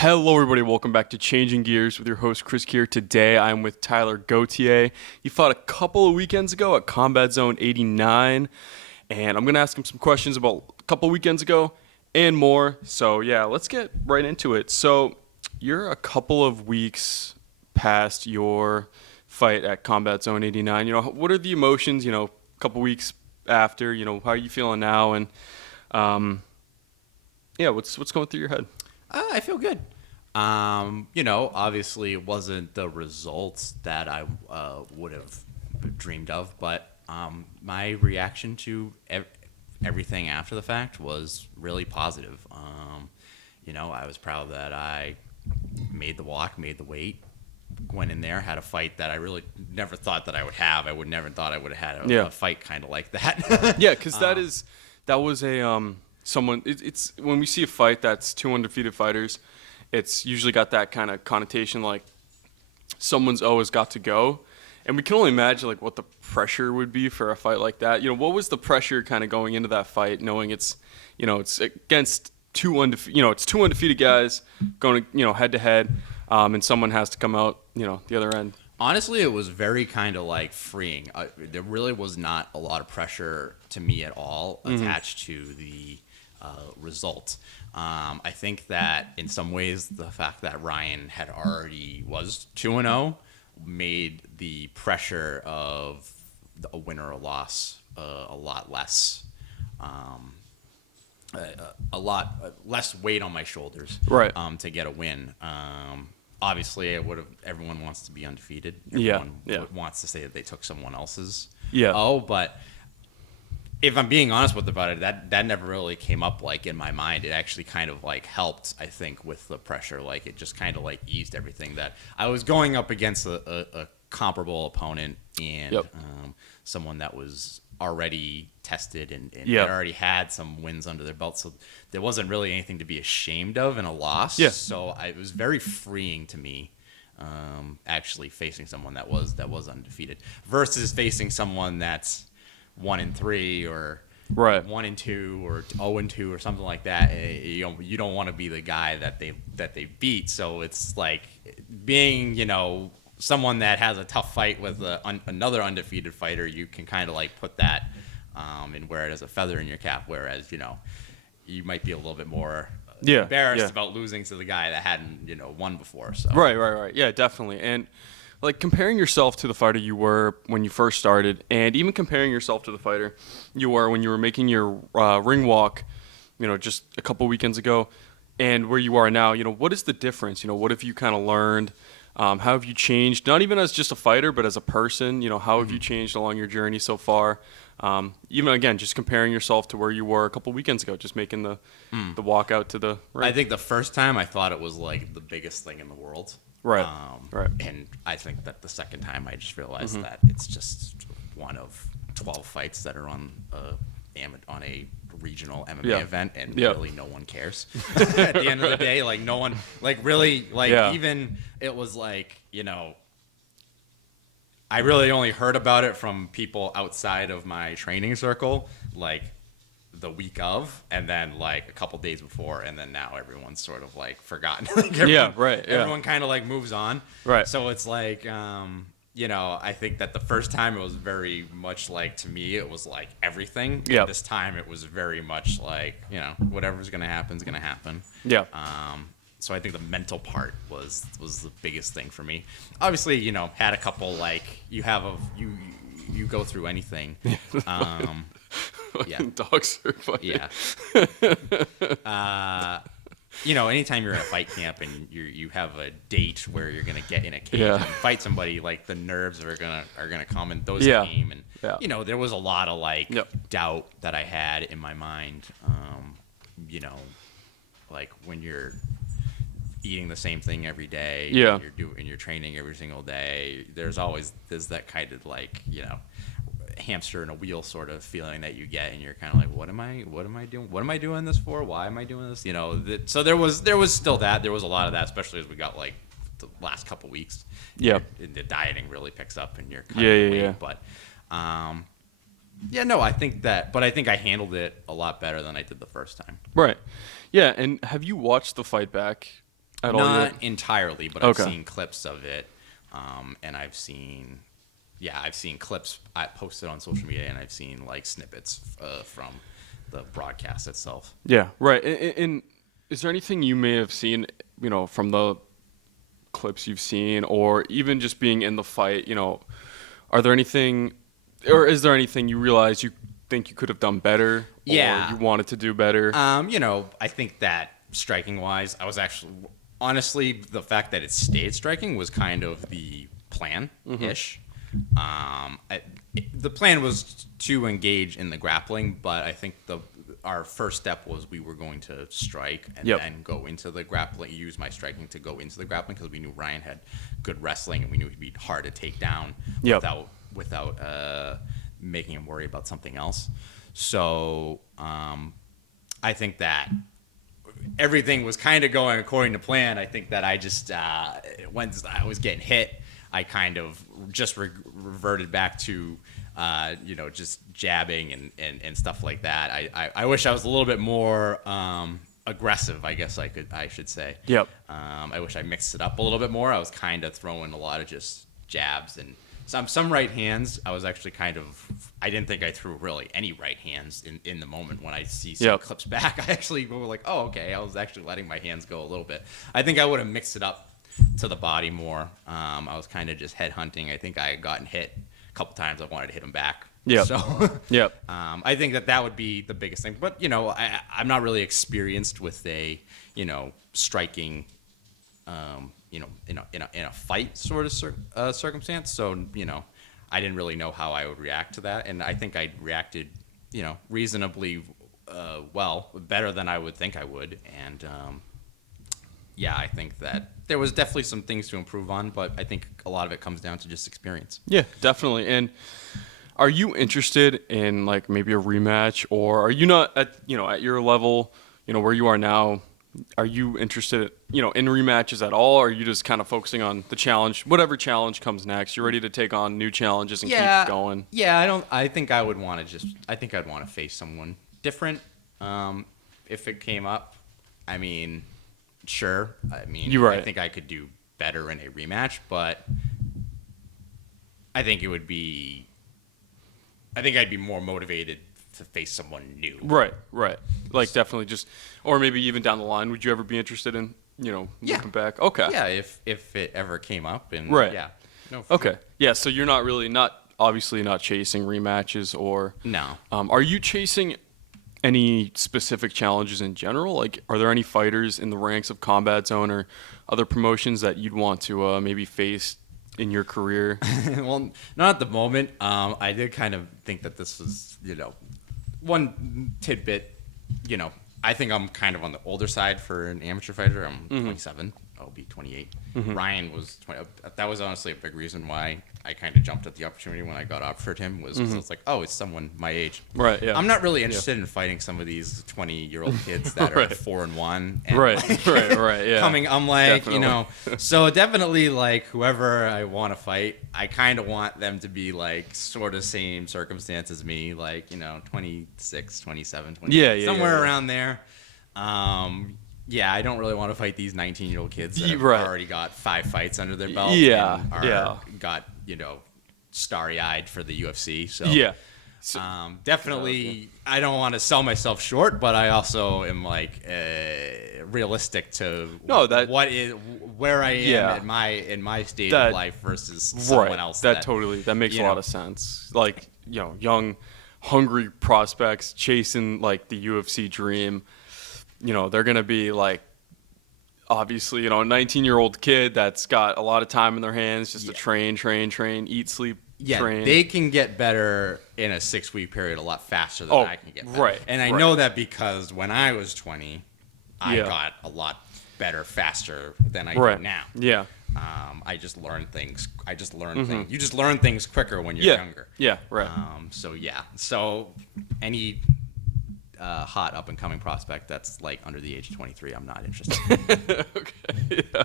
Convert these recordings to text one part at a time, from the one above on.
Hello, everybody. Welcome back to Changing Gears with your host, Chris here. Today, I'm with Tyler Gauthier. He fought a couple of weekends ago at Combat Zone 89, and I'm going to ask him some questions about a couple of weekends ago and more. So, yeah, let's get right into it. So, you're a couple of weeks past your fight at Combat Zone 89. What are the emotions, a couple weeks after? How are you feeling now? And, what's going through your head? I feel good. Obviously it wasn't the results that I would have dreamed of, but my reaction to everything after the fact was really positive. I was proud that I made the walk, made the weight, went in there, had a fight that I really never thought that I would have. I would never thought I would have had a fight kind of like that. Yeah, because that was a someone. It's when we see a fight that's two undefeated fighters, it's usually got that kind of connotation like someone's always got to go, and we can only imagine like what the pressure would be for a fight like that. What was the pressure kind of going into that fight, knowing it's against it's two undefeated guys going head to head, and someone has to come out the other end. Honestly, it was very kind of like freeing. There really was not a lot of pressure to me at all attached to the result. I think that in some ways the fact that Ryan had already was 2-0 made the pressure of a win or a loss a lot less. A lot less weight on my shoulders, Right. To get a win. Obviously, everyone wants to be undefeated. Yeah. Everyone wants to say that they took someone else's. Yeah. But if I'm being honest about it, that never really came up like in my mind. It actually kind of like helped, I think, with the pressure. Like it just kind of like eased everything that I was going up against a comparable opponent and someone that was already tested and had already had some wins under their belt. So there wasn't really anything to be ashamed of in a loss. Yeah. So it was very freeing to me. Actually facing someone that was undefeated versus facing someone that's 1-3 or Right. 1-2 or 0-2 or something like that. You don't want to be the guy that they beat. So it's like being someone that has a tough fight with another undefeated fighter. You can kind of like put that and wear it as a feather in your cap. Whereas you might be a little bit more embarrassed about losing to the guy that hadn't won before. So Right. Yeah, definitely. And like comparing yourself to the fighter you were when you first started, and even comparing yourself to the fighter you were when you were making your ring walk, just a couple weekends ago, and where you are now, what is the difference? What have you kind of learned? How have you changed? Not even as just a fighter, but as a person. How have you changed along your journey so far? Even again, just comparing yourself to where you were a couple weekends ago, just making the walk out to the ring. I think the first time I thought it was like the biggest thing in the world. Right. Right. And I think that the second time I just realized that it's just one of 12 fights that are on a regional MMA event, and really no one cares. At the end of the day, like no one, like really, like even it was like I really only heard about it from people outside of my training circle, like the week of, and then like a couple days before, and then now everyone's sort of like forgotten. Everyone kind of like moves on. Right. So it's like, I think that the first time it was very much like, to me, it was like everything. Yeah. This time it was very much like, whatever's going to happen is going to happen. Yeah. So I think the mental part was the biggest thing for me. Obviously, had a couple like you go through anything. Dogs are funny. Anytime you're in a fight camp and you have a date where you're gonna get in a cage and fight somebody, like the nerves are gonna come, and those came, and there was a lot of like doubt that I had in my mind. Like when you're eating the same thing every day, and you're training every single day, there's that kind of like hamster in a wheel sort of feeling that you get, and you're kind of like, what am I doing? What am I doing this for? Why am I doing this? So there was still that. There was a lot of that, especially as we got like the last couple weeks. Yeah. The dieting really picks up, and you're kind of weight. But I think I handled it a lot better than I did the first time. Right. Yeah. And have you watched the fight back at all Not yet? entirely, but Okay. I've seen clips of it, and I've seen clips I posted on social media, and I've seen like snippets from the broadcast itself. Yeah, right. And is there anything you may have seen, from the clips you've seen, or even just being in the fight, are there anything, or is there anything you realize you think you could have done better, or Yeah. you wanted to do better? I think that striking wise, I was actually honestly the fact that it stayed striking was kind of the plan ish. The plan was to engage in the grappling, but I think our first step was we were going to strike and Yep. then go into the grappling. Use my striking to go into the grappling because we knew Ryan had good wrestling and we knew he'd be hard to take down Yep. without making him worry about something else. So I think that everything was kind of going according to plan. I think that I just once I was getting hit, I kind of just reverted back to just jabbing and stuff like that. I wish I was a little bit more aggressive, I guess I should say. Yep. I wish I mixed it up a little bit more. I was kind of throwing a lot of just jabs and some right hands. I was actually I didn't think I threw really any right hands in the moment. When I see some Yep. clips back, I actually were like, oh, okay. I was actually letting my hands go a little bit. I think I would have mixed it up to the body more. I was kind of just head hunting. I think I had gotten hit a couple times. I wanted to hit him back. Yep. So Yep. I think that would be the biggest thing. But I'm not really experienced with a striking in a fight sort of circumstance. So I didn't really know how I would react to that, and I think I reacted reasonably well, better than I would think I would. And I think that there was definitely some things to improve on, but I think a lot of it comes down to just experience. Yeah, definitely. And are you interested in like maybe a rematch, or are you not at your level, where you are now? Are you interested, in rematches at all? Or are you just kind of focusing on the challenge, whatever challenge comes next? You're ready to take on new challenges and keep going. Yeah, I think I would want to I'd want to face someone different if it came up. I mean, sure. I mean, You're right. I think I could do better in a rematch, but I think I'd be more motivated to face someone new. Right. Like definitely just, or maybe even down the line, would you ever be interested in, looking back? Okay. Yeah, if it ever came up, and Right. yeah, no. Okay. Yeah. So you're obviously not chasing rematches, or No. are you chasing any specific challenges in general? Like, are there any fighters in the ranks of Combat Zone or other promotions that you'd want to maybe face in your career? Well, not at the moment. I did kind of think that this was, one tidbit. I think I'm kind of on the older side for an amateur fighter. I'm 27. I'll be 28. Ryan was 20. That was honestly a big reason why I kind of jumped at the opportunity when I got offered him, was because it's like, oh, it's someone my age. Right, yeah. I'm not really interested in fighting some of these 20-year-old kids that are Right. 4-1. And Right. Yeah. I'm like, Definitely. so definitely like whoever I want to fight, I kind of want them to be like sort of same circumstance as me, like, 26, 27, 28, Yeah, somewhere yeah. around there. I don't really want to fight these 19-year-old kids that have Right. already got 5 fights under their belt. Yeah, and yeah. got, starry-eyed for the UFC. So Yeah. So, definitely, I don't want to sell myself short, but I also am like realistic to where I am Yeah. in my stage That- of life versus someone else. That makes a lot of sense. Like, young, hungry prospects chasing like the UFC dream. They're gonna be like, obviously, a 19-year-old kid that's got a lot of time in their hands just to train, eat, sleep, train. They can get better in a 6-week period a lot faster than I can get better. Right, And I right. know that because when I was 20, I Yeah. got a lot better faster than I Right. do now. Yeah. I just learned things. Things. You just learn things quicker when you're Yeah. younger. Yeah. Right. So any hot up and coming prospect that's like under the age of 23, I'm not interested. Okay. Yeah.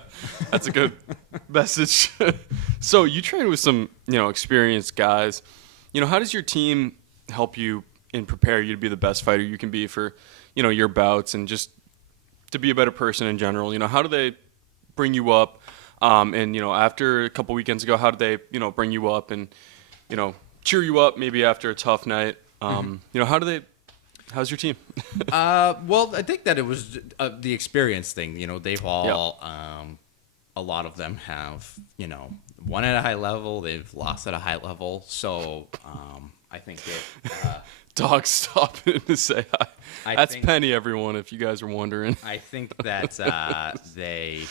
That's a good message. So you train with some, experienced guys. How does your team help you and prepare you to be the best fighter you can be for, your bouts and just to be a better person in general? How do they bring you up? And after a couple weekends ago, how did they bring you up and cheer you up maybe after a tough night? How do they? How's your team? Well, I think that it was the experience thing. They've all, a lot of them have, won at a high level. They've lost at a high level. So I think that. Dog stopping to say hi. That's think, Penny, everyone, if you guys are wondering. I think that they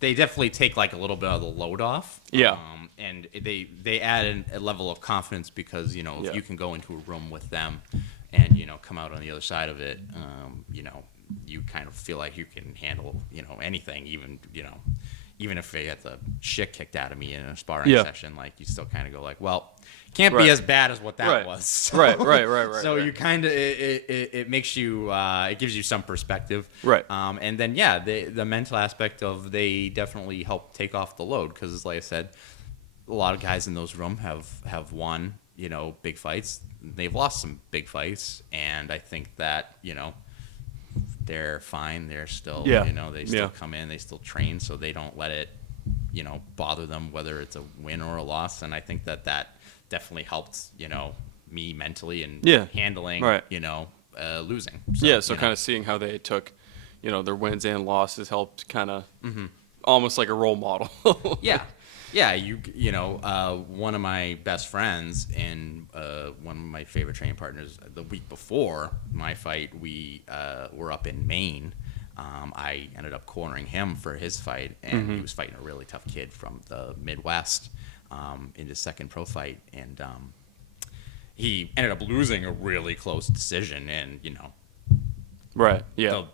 definitely take like a little bit of the load off. Yeah. And they add a level of confidence because, if you can go into a room with them and, come out on the other side of it, you kind of feel like you can handle, anything, even if they get the shit kicked out of me in a sparring session, like you still kind of go like, well, can't be as bad as what that was. So, right. So you kind of it makes you it gives you some perspective, right? And then the mental aspect of they definitely help take off the load because, like I said, a lot of guys in those rooms have won big fights. They've lost some big fights, and I think that they're fine. They're still they still come in, they still train, so they don't let it bother them whether it's a win or a loss. And I think that definitely helped, me mentally and handling, losing. So kind of seeing how they took, their wins and losses helped kind of almost like a role model. One of my best friends and one of my favorite training partners, the week before my fight, we were up in Maine. I ended up cornering him for his fight, and he was fighting a really tough kid from the Midwest in his second pro fight, and he ended up losing a really close decision, and the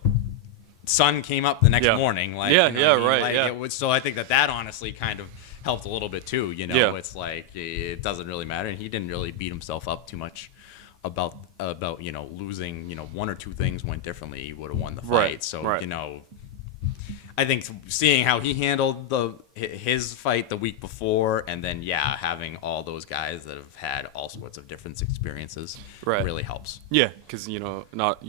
sun came up the next morning, It was, so I think that honestly kind of helped a little bit too. It's like it doesn't really matter, and he didn't really beat himself up too much about losing. One or two things went differently, he would have won the fight. So I think seeing how he handled his fight the week before, and then having all those guys that have had all sorts of different experiences really helps. Yeah, because you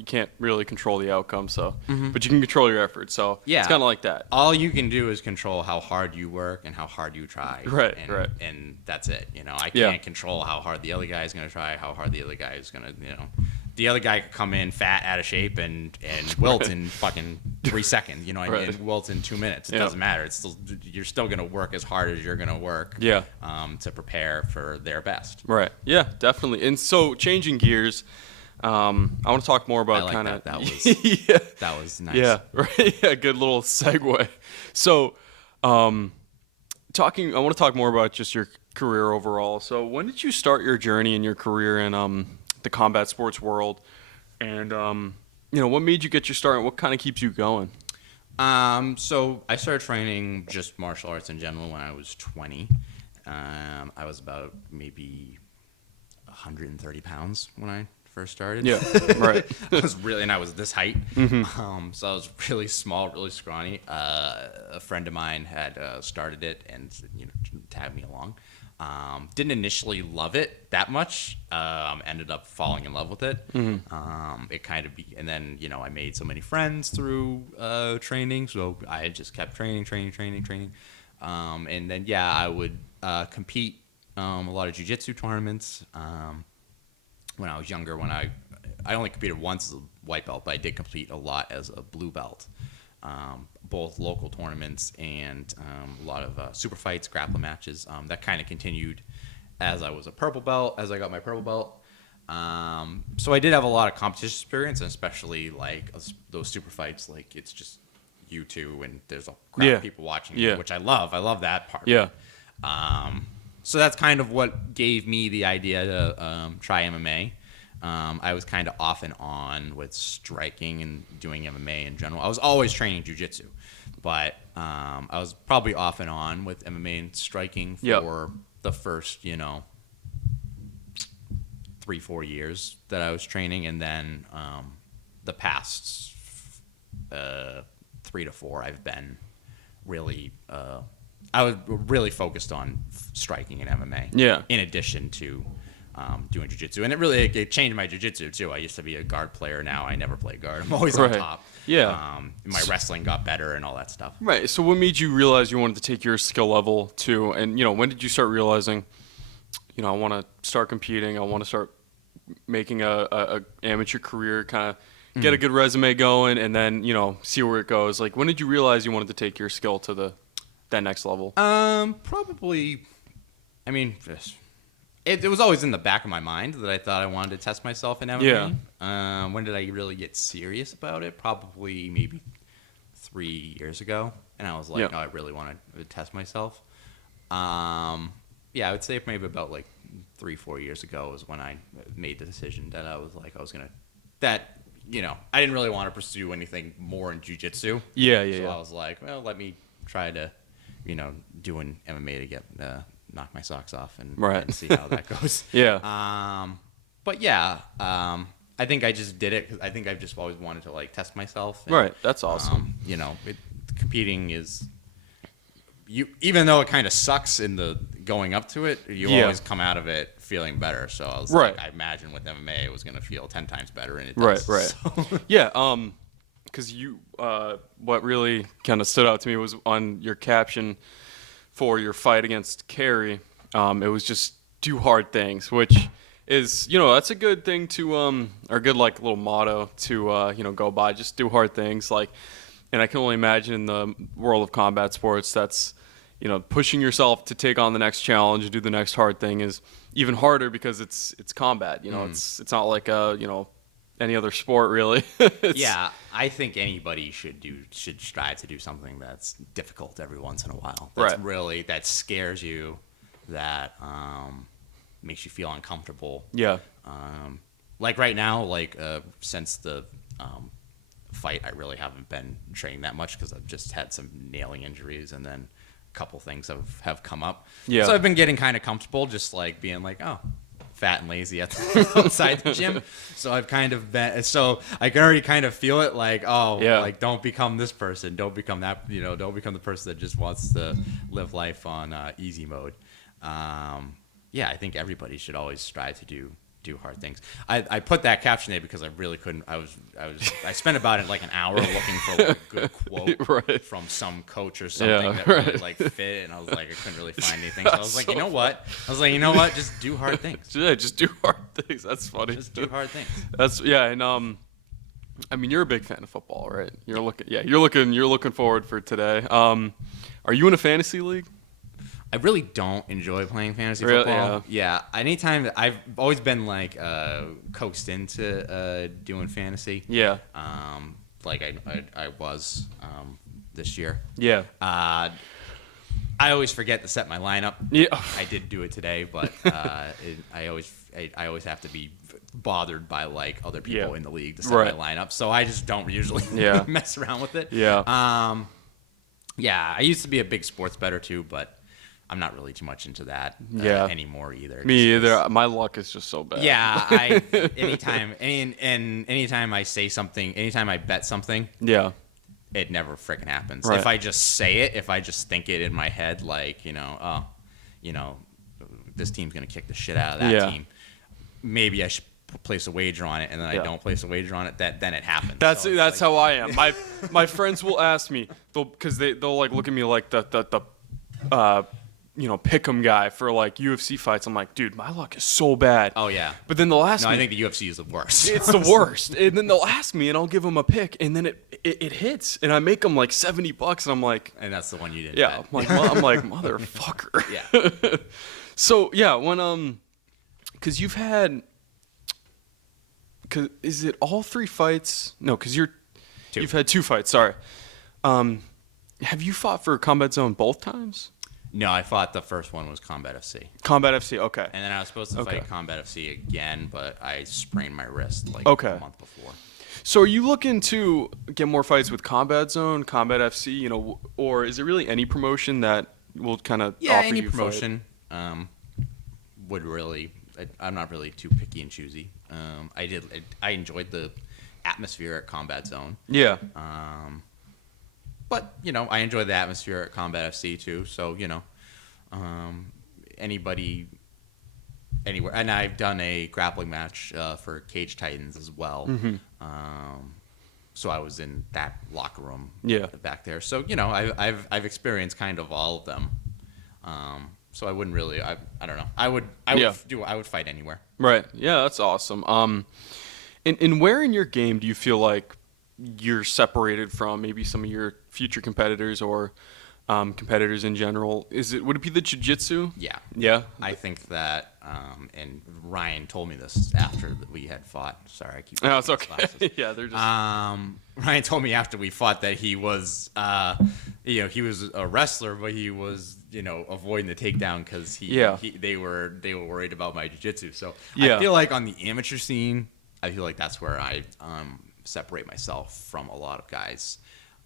can't really control the outcome, so but you can control your effort. So it's kind of like that. All you can do is control how hard you work and how hard you try. Right. And that's it. I can't control how hard the other guy is going to try, how hard the other guy is going to the other guy could come in fat, out of shape, and wilt in fucking 3 seconds, and wilt in 2 minutes. It doesn't matter. It's still, you're still gonna work as hard as you're gonna work. To prepare for their best. Right. Yeah, definitely. And so changing gears, I want to talk more about kind of that was that was nice. Yeah. Right. Yeah. Good little segue. So, I want to talk more about just your career overall. So, when did you start your journey in your career in the combat sports world, and what made you get your start, and what kind of keeps you going? So I started training just martial arts in general when I was 20. I was about maybe 130 pounds when I first started. Yeah, right. I was this height. So I was really small, really scrawny. A friend of mine had started it and tagged me along. Didn't initially love it that much. Ended up falling in love with it. It kind of and then I made so many friends through training, so I just kept training. And then I would compete a lot of jiu-jitsu tournaments. When I was younger, when I only competed once as a white belt, but I did compete a lot as a blue belt. Both local tournaments and a lot of super fights, grappling matches. That kind of continued as I was a purple belt, as I got my purple belt. So I did have a lot of competition experience, and especially like those super fights, like it's just you two and there's a crowd of people watching you, which I love. I love that part. Yeah. So that's kind of what gave me the idea to try MMA. I was kind of off and on with striking and doing MMA in general. I was always training jiu-jitsu, but I was probably off and on with MMA and striking for the first, 3-4 years that I was training, and then the past 3 to 4, I've been really. I was really focused on striking and MMA. Yeah. In addition to doing jiu-jitsu. And it changed my jiu-jitsu too. I used to be a guard player. Now I never play guard. I'm always on top. Yeah. My wrestling got better and all that stuff. Right. So what made you realize you wanted to take your skill level to, and when did you start realizing, I want to start competing. I want to start making a amateur career, kind of get a good resume going, and then see where it goes. Like, when did you realize you wanted to take your skill to that next level? Probably. I mean, it was always in the back of my mind that I thought I wanted to test myself in MMA. Yeah. When did I really get serious about it? Probably maybe 3 years ago, and I was like, I really want to test myself. I would say maybe about like 3-4 years ago was when I made the decision that I was like I didn't really want to pursue anything more in jiu-jitsu. So I was like, well, let me try to, doing MMA to get knock my socks off and see how that goes. I think I just did it because I think I've just always wanted to like test myself. And, right. That's awesome. Competing is. Even though it kind of sucks in the going up to it, you always come out of it feeling better. So I was like, I imagine with MMA it was going to feel 10 times better, and it does. Right. So. Yeah. Because what really kind of stood out to me was on your caption for your fight against Carey. It was just do hard things, which is that's a good thing to or good like little motto to go by. Just do hard things, like. And I can only imagine in the world of combat sports, that's, pushing yourself to take on the next challenge and do the next hard thing is even harder because it's combat. It's not like any other sport really. I think anybody should strive to do something that's difficult every once in a while. That's really that scares you, that makes you feel uncomfortable. Yeah. Like right now, since the fight, I really haven't been training that much because I've just had some nailing injuries, and then a couple things have come up. So I've been getting kind of comfortable, just like being like, fat and lazy outside the gym. So I've kind of been, so I can already kind of feel it, like, like don't become this person, don't become that, don't become the person that just wants to live life on easy mode. I think everybody should always strive to do hard things. I put that caption there because I really couldn't. I spent about like an hour looking for like a good quote from some coach or something that really like fit, and I was like I couldn't really find anything. So I was like, you know what? Just do hard things. Just do hard things. That's funny. Just do hard things. And I mean, you're a big fan of football, right? You're looking forward for today. Are you in a fantasy league? I really don't enjoy playing fantasy football. Yeah. Anytime I've always been like coaxed into doing fantasy. Yeah. Like I was this year. Yeah. I always forget to set my lineup. Yeah. I did do it today, but I always have to be bothered by like other people in the league to set my lineup. So I just don't usually mess around with it. Yeah. I used to be a big sports bettor too, but I'm not really too much into that anymore either. Me either. My luck is just so bad. Yeah, anytime I say something, anytime I bet something, it never freaking happens. Right. If I just say it, if I just think it in my head, like this team's gonna kick the shit out of that team, maybe I should place a wager on it, and then I don't place a wager on it. Then it happens. That's how I am. My friends will ask me because they'll like look at me like the pick 'em guy for like UFC fights. I'm like, dude, my luck is so bad. Oh yeah. But then they'll ask me. I think the UFC is the worst. It's the worst. And then they'll ask me, and I'll give them a pick, and then it hits, and I make them like $70, and I'm like, and that's the one you didn't. Yeah. Bet. I'm like motherfucker. Yeah. So when because you've had, is it all 3 fights? No, because you've had 2 fights. Sorry. Have you fought for Combat Zone both times? No, I thought the first one was Combat FC. Combat FC, okay. And then I was supposed to fight Combat FC again, but I sprained my wrist like a month before. So are you looking to get more fights with Combat Zone, Combat FC, or is it really any promotion that will kind of offer any you promotion would really. I'm not really too picky and choosy. I enjoyed the atmosphere at Combat Zone. Yeah. But, I enjoy the atmosphere at Combat FC too. So, anybody anywhere. And I've done a grappling match for Cage Titans as well. So I was in that locker room back there. So I've experienced kind of all of them. So I wouldn't really. I don't know. I would fight anywhere. Right. Yeah, that's awesome. And where in your game do you feel like you're separated from maybe some of your future competitors or competitors in general? Would it be the jiu-jitsu? Yeah. Yeah. I think that, and Ryan told me this after we had fought. Sorry, I keep. No, it's okay. Yeah, they're just. Ryan told me after we fought that he was, he was a wrestler, but he was, avoiding the takedown because they were worried about my jiu-jitsu. So I feel like on the amateur scene, I feel like that's where I separate myself from a lot of guys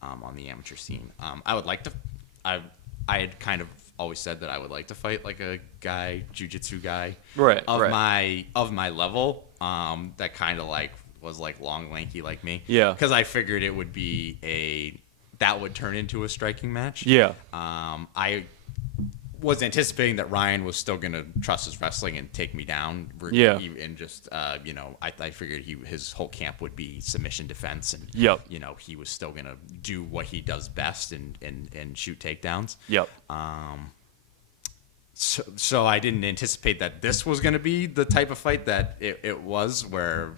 on the amateur scene. I would like to. I had kind of always said that I would like to fight like a guy, jiu-jitsu guy, of my level. That kind of like was like long, lanky like me. Yeah. Because I figured it would be that would turn into a striking match. Yeah. I was anticipating that Ryan was still going to trust his wrestling and take me down. Yeah. And just, I figured his whole camp would be submission defense. And, he was still going to do what he does best and shoot takedowns. Yep. So I didn't anticipate that this was going to be the type of fight that it was, where,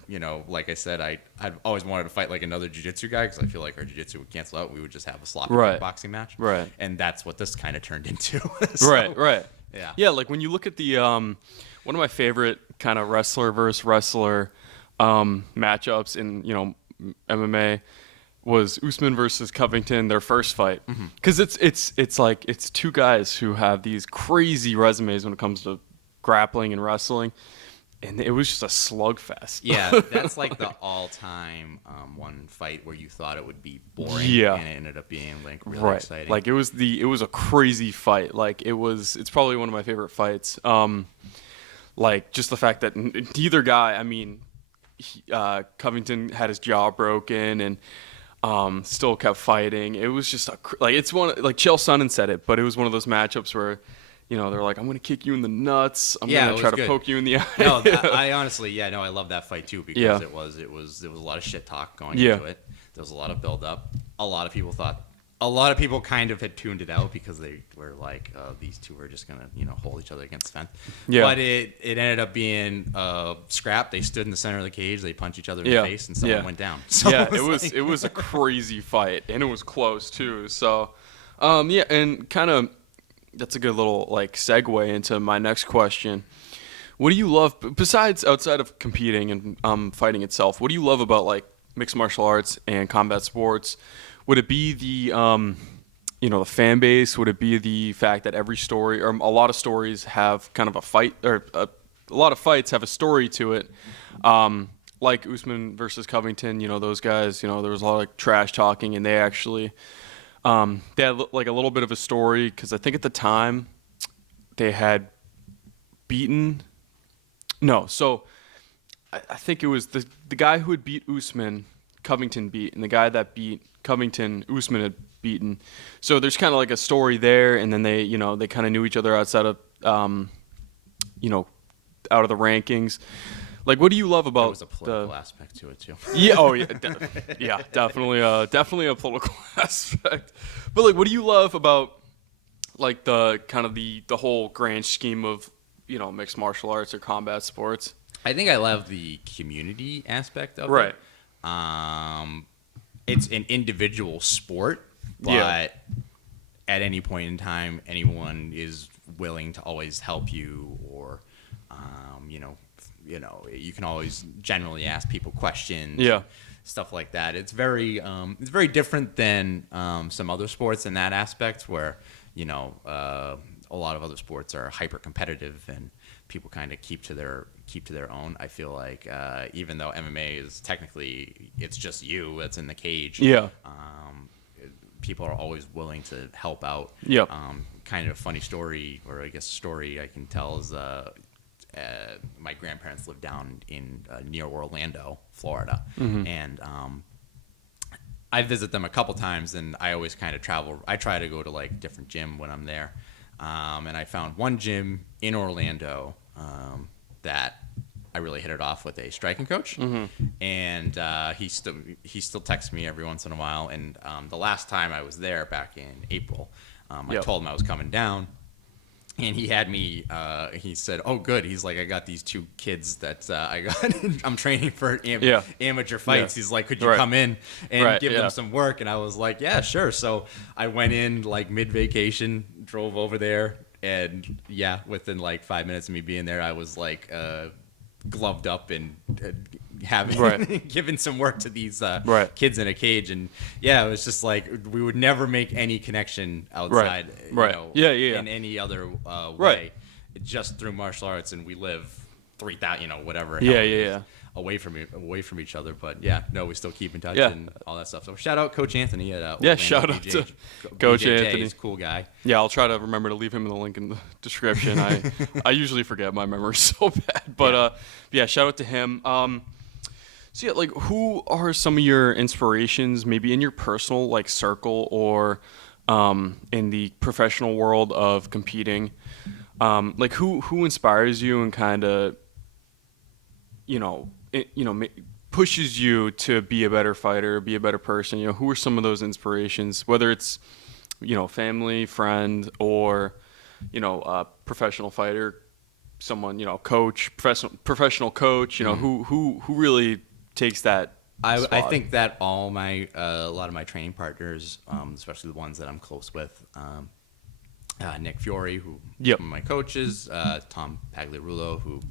like I said, I'd always wanted to fight like another jiu-jitsu guy because I feel like our jiu-jitsu would cancel out. We would just have a sloppy boxing match. Right. And that's what this kind of turned into. Right. Yeah. Yeah, like when you look at the one of my favorite kind of wrestler versus wrestler matchups in, MMA was Usman versus Covington, their first fight. Because it's like it's two guys who have these crazy resumes when it comes to grappling and wrestling, and it was just a slugfest. Yeah, that's like the all-time one fight where you thought it would be boring, and it ended up being like really exciting. Like it was a crazy fight. Like it's probably one of my favorite fights. Like just the fact that neither guy, I mean, Covington had his jaw broken and still kept fighting. It was just it's one, like Chael Sonnen said it, but it was one of those matchups where, they're like, I'm going to kick you in the nuts. I'm going to try to poke you in the eye. No, I honestly, I love that fight too because there was a lot of shit talk going into it. There was a lot of build up. A lot of people kind of had tuned it out because they were like, these two are just going to, hold each other against the fence. Yeah. But it ended up being a scrap. They stood in the center of the cage. They punched each other in the face, and someone went down. So it was a crazy fight, and it was close too. So, and kind of that's a good little like segue into my next question. What do you love besides outside of competing and fighting itself? What do you love about like mixed martial arts and combat sports? Would it be the the fan base? Would it be the fact that every story or a lot of stories have kind of a fight, or a lot of fights have a story to it? Like Usman versus Covington, those guys, there was a lot of trash talking, and they actually they had like a little bit of a story because I think at the time they had beaten. No, so I think it was the guy who had beat Usman, Covington beat, and the guy that beat Covington, Usman had beaten. So there's kind of like a story there, and then they kind of knew each other outside of, out of the rankings. Like, what do you love about there was a political aspect to it too? Yeah, definitely a political aspect. But like, what do you love about like the kind of the whole grand scheme of mixed martial arts or combat sports? I think I love the community aspect of it. Right. It's an individual sport, but at any point in time, anyone is willing to always help you, or you can always generally ask people questions. Stuff like that. It's very different than some other sports in that aspect, where a lot of other sports are hyper competitive and people kind of keep to their own. I feel like even though MMA is technically it's just you that's in the cage. People are always willing to help out. Kind of a funny story, or I guess story I can tell is my grandparents lived down in near Orlando, Florida, and I visit them a couple times, and I always kind of travel. I try to go to like different gym when I'm there, and I found one gym in Orlando that I really hit it off with a striking coach, and he still texts me every once in a while. And the last time I was there back in April, I told him I was coming down, and he had me. He said, "Oh, good." He's like, "I got these 2 kids that I'm training for amateur fights." He's like, "Could you come in and give them some work?" And I was like, "Yeah, sure." So I went in like mid-vacation, drove over there, and within like 5 minutes of me being there, I was like gloved up and having given some work to these kids in a cage. And it was just like we would never make any connection outside in any other way, just through martial arts. And we live 3,000 whatever away from each other. But we still keep in touch and all that stuff. So shout out Coach Anthony at shout out to Coach Anthony. He's a cool guy. I'll try to remember to leave him in the link in the description. I usually forget, my memory's so bad, but shout out to him. So like, who are some of your inspirations, maybe in your personal like circle or in the professional world of competing? Like who inspires you and kind of pushes you to be a better fighter, be a better person? Who are some of those inspirations, whether it's family, friend, or professional fighter, someone, coach, professional coach, who really takes that spot? I think that all my a lot of my training partners, especially the ones that I'm close with, Nick Fiore, who some of my coaches, Tom Pagliarulo, who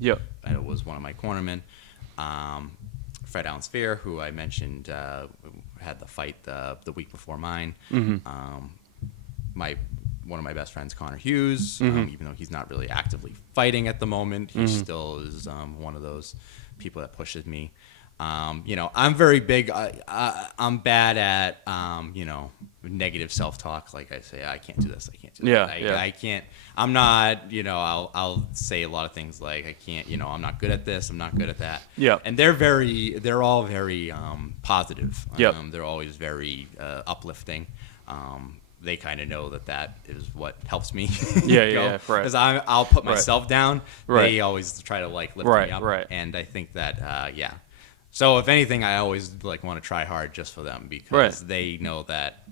was one of my cornermen, Fred Allensphere, who I mentioned had the fight the week before mine. One of my best friends, Connor Hughes, even though he's not really actively fighting at the moment, he still is one of those people that pushes me. I'm very big. I'm bad at negative self-talk. Like I say, I can't do this. I can't do that. I can't. I'm not. I'll say a lot of things like I can't. I'm not good at this. I'm not good at that. And they're all very positive. They're always very uplifting. They kind of know that is what helps me. Right. Because I'll put myself down. Right. They always try to like lift me up. Right. And I think that So if anything, I always like want to try hard just for them because they know that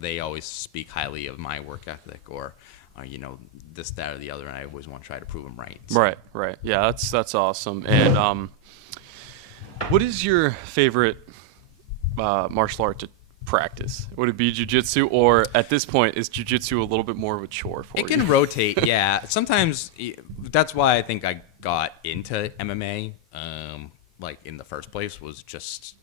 they always speak highly of my work ethic or this, that, or the other, and I always want to try to prove them right. So. Right. Yeah, that's awesome. And what is your favorite martial art to practice? Would it be jiu-jitsu, or at this point is jiu-jitsu a little bit more of a chore for you? It can rotate. Sometimes that's why I think I got into MMA. Like in the first place was just,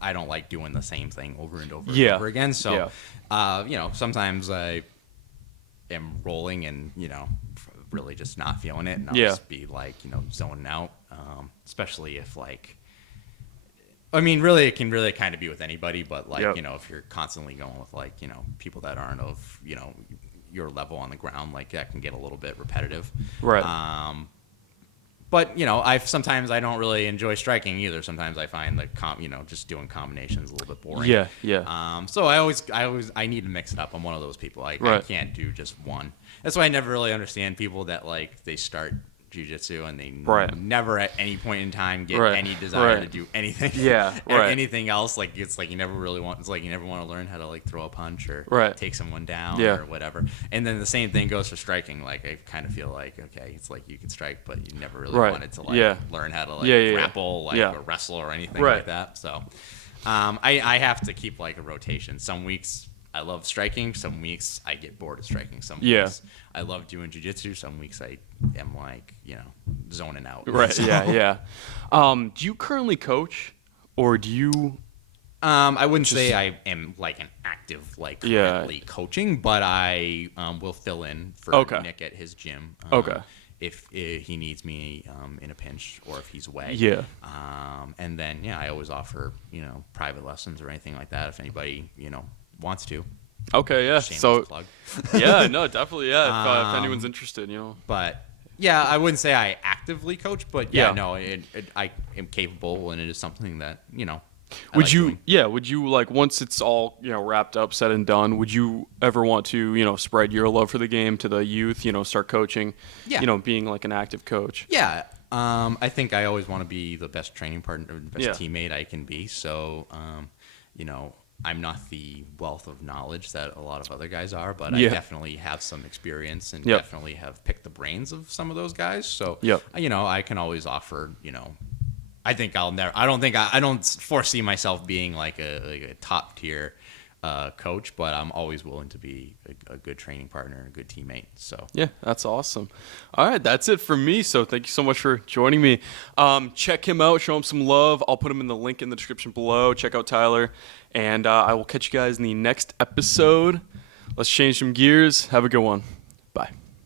I don't like doing the same thing over and over and over again. So, sometimes I am rolling and, really just not feeling it. And I'll just be like, zoning out. Especially if really it can really kind of be with anybody, but if you're constantly going with people that aren't of, your level on the ground, like that can get a little bit repetitive. Right. But sometimes I don't really enjoy striking either. Sometimes I find just doing combinations a little bit boring. So I need to mix it up. I'm one of those people. I can't do just one. That's why I never really understand people that they start jiu-jitsu and they never at any point in time get any desire to do anything. Anything else. It's like you never really want. It's like you never want to learn how to throw a punch or take someone down or whatever. And then the same thing goes for striking. I kind of feel like it's like you can strike, but you never really wanted to learn how to grapple or wrestle or anything like that. So I have to keep a rotation. Some weeks I love striking. Some weeks I get bored of striking. Some weeks I love doing jiu-jitsu. Some weeks I am zoning out. Right. So, do you currently coach, or do you? I wouldn't say I am an active currently coaching, but I will fill in for Nick at his gym. If he needs me in a pinch or if he's away. And then I always offer private lessons or anything like that if anybody wants to. So plug. No, definitely if anyone's interested, But I wouldn't say I actively coach, but I am capable, and it is something that I like doing. Would you like once it's all, wrapped up, said and done, would you ever want to, spread your love for the game to the youth, start coaching, Yeah. being like an active coach? Yeah, I think I always want to be the best training partner, the best Yeah. teammate I can be. So, I'm not the wealth of knowledge that a lot of other guys are, but Yeah. I definitely have some experience and Yep. definitely have picked the brains of some of those guys. So, Yep. I can always offer, I think I'll never. I don't foresee myself being like a top tier coach, but I'm always willing to be a good training partner and a good teammate. So Yeah, that's awesome. All right, that's it for me. So thank you so much for joining me. Check him out, show him some love. I'll put him in the link in the description below. Check out Tyler, and I will catch you guys in the next episode. Let's change some gears. Have a good one. Bye.